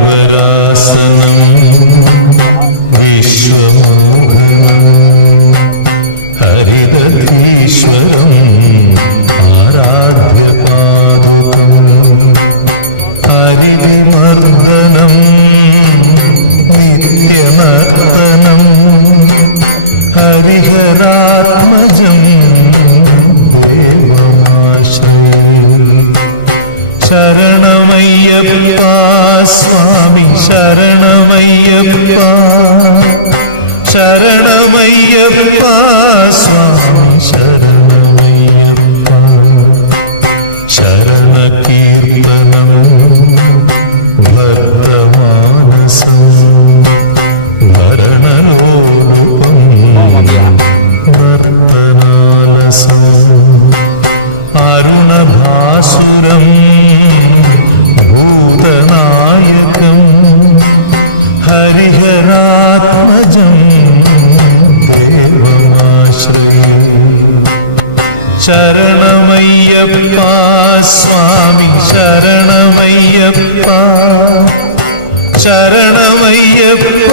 ഹരിവരാസനം വിശ്വമോഹനം ഹരിദീശ്വരം ആരാധ്യപാദുകം ഹരിവിമർദ്ദനം നിത്യമർദ്ദനം ഹരിഹരാത്മജം ദേവമാശ്രയം ശരണമയ്യപ്പ സ്വാമി ശരണമയ്യപ്പ ശരണമയ്യപ്പ സ്വാമി ശരണമയ്യപ്പ ശരണകീർത്തനം ഭക്തമാനസം ഭരണലോകം നർത്തനാനസം അരുണഭാസുരം ഭൂതനായകം ഹരിഹരാത്മജം ദേവമാശ്രയം ശരണമയ്യപ്പ സ്വാമി ശരണമയ്യപ്പ ശരണമയ്യപ്പ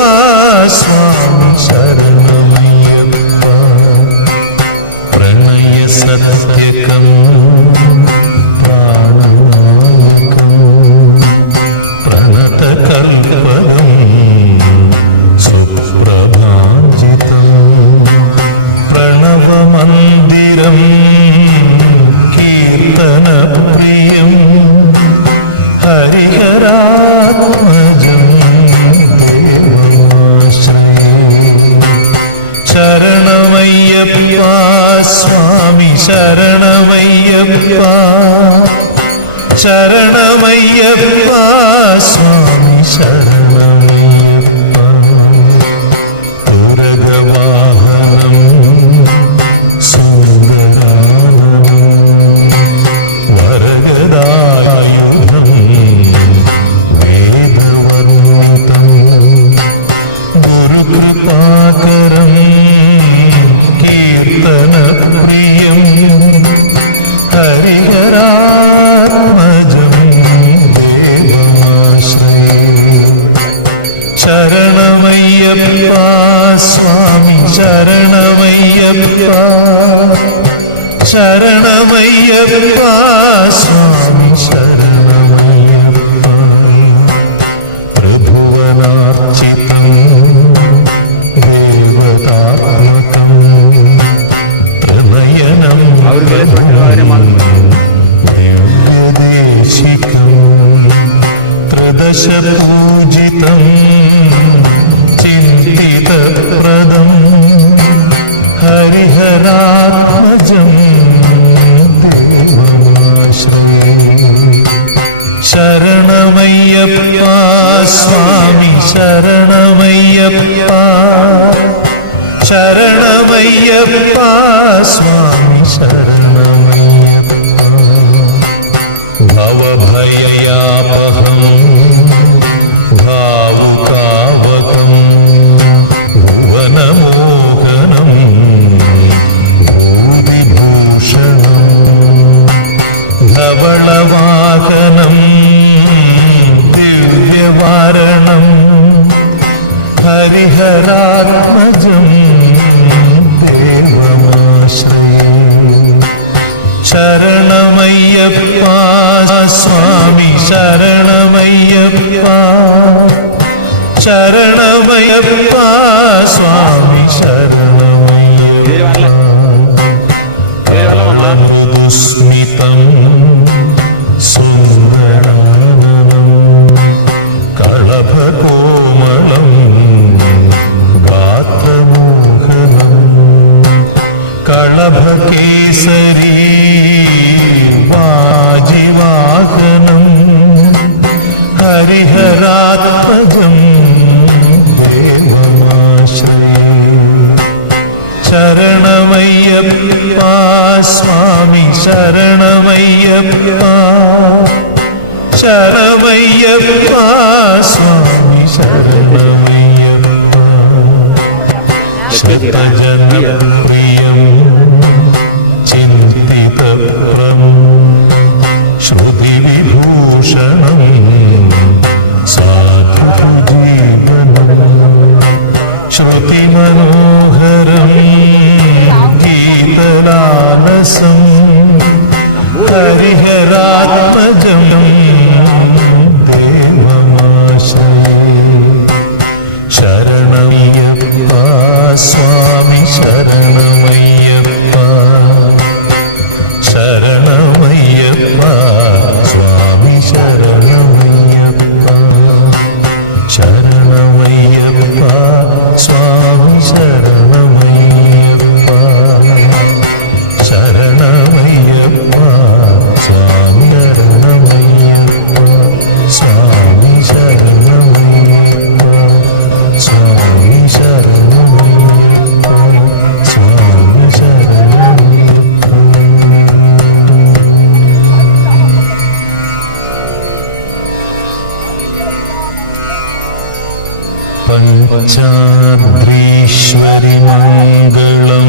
സ്വാമി ശരണമയ്യപ്പ പ്രണയ സത്യകം പ്രാണനായകം പ്രണതകൽപദം സുപ്രഭാജിതം പ്രണവമന്ദിരം കീർത്തനപ്രിയം ഹരിഹരാത്മജം ദേവമാശ്രയം ശരണമയ്യപ്പ സ്വാമി ശരണമയ്യപ്പ ശരണമയ്യപ്പ സ്വാമി ശരണമയ്യപ്പ തുരഗവാഹനം സുന്ദരാനനം വരഗദായുധം വേദവർണ്ണിതം ഗുരുകൃപാകരം കീർത്തനപ്രിയം ഹരിഹരാത്മജം ദേവമാശ്രയം ശരണമയ്യപ്പ സ്വാമി ശരണമയ്യപ്പ ശരണമയ്യപ്പ സ്വാമി ശരണമയ്യപ്പ പ്രഭുവനാർച്ചിതം ദേവതാത്മകം പ്രണയനം ദിവ്യദേശികം ത്രിദശപൂജിതം ചിന്തിതപ്രദം ഹരിഹരാത്മജം ദേവമാശ്രയം ശരണമയ്യപ്പ സ്വാമി ശരണമയ്യപ്പ ശരണമയ്യപ്പ സ്വാമി ശരണമയ്യപ്പ ഭവഭയയാപഹം ഭാവുകാവകം ഭുവനമോഹനം ഭൂതിഭൂഷണം ധവളവാഹനം ദിവ്യവാരണം ഹരിഹരാത്മജം ദേവമാശ്രയം ശരണമയ്യപ്പ സ്വാമി ശരണമയ്യപ്പ ശരണമയ്യപ്പ സ്വാമി ശരണമയ്യപ്പ മൃദുസ്മിതം സുന്ദരാനനം കളഭകോമളം ഗാത്രമോഹനം കളഭകേസരീ വാജിവാഹനം ഹരിഹരാത്മജം ദേവമാശ്രയം ശരണമയ്യപ്പ സ്വാമി ശരണമയ്യപ്പ ശരണമയ്യപ്പ സ്വാമി ശരണമയ്യപ്പ ശതജനപ്രിയം ചിന്തിതപ്രം ശ്രുതിവിഭൂഷണം സാധുജീവനം ശ്രുതിമനോഹരം ഗീതലാലസം ഹരിഹരാത്മജം ശരണമയ്യപ്പ സ്വാമി ശരണമയ്യപ്പ ശരണമയ്യപ്പ സ്വാമി ശരണമയ്യപ്പ ശരണമയ്യപ്പ സ്വാമി ശരണമയ്യപ്പ ശരണമയ്യപ്പ സ്വാമി ശരണമയ്യപ്പ സ്വാമി ശരണമയ്യപ്പ സ്വാമി ശരണമയ്യപ്പ സ്വാമി ശരണമയ്യപ്പ. പഞ്ചാദ്രീശ്വരി മംഗളം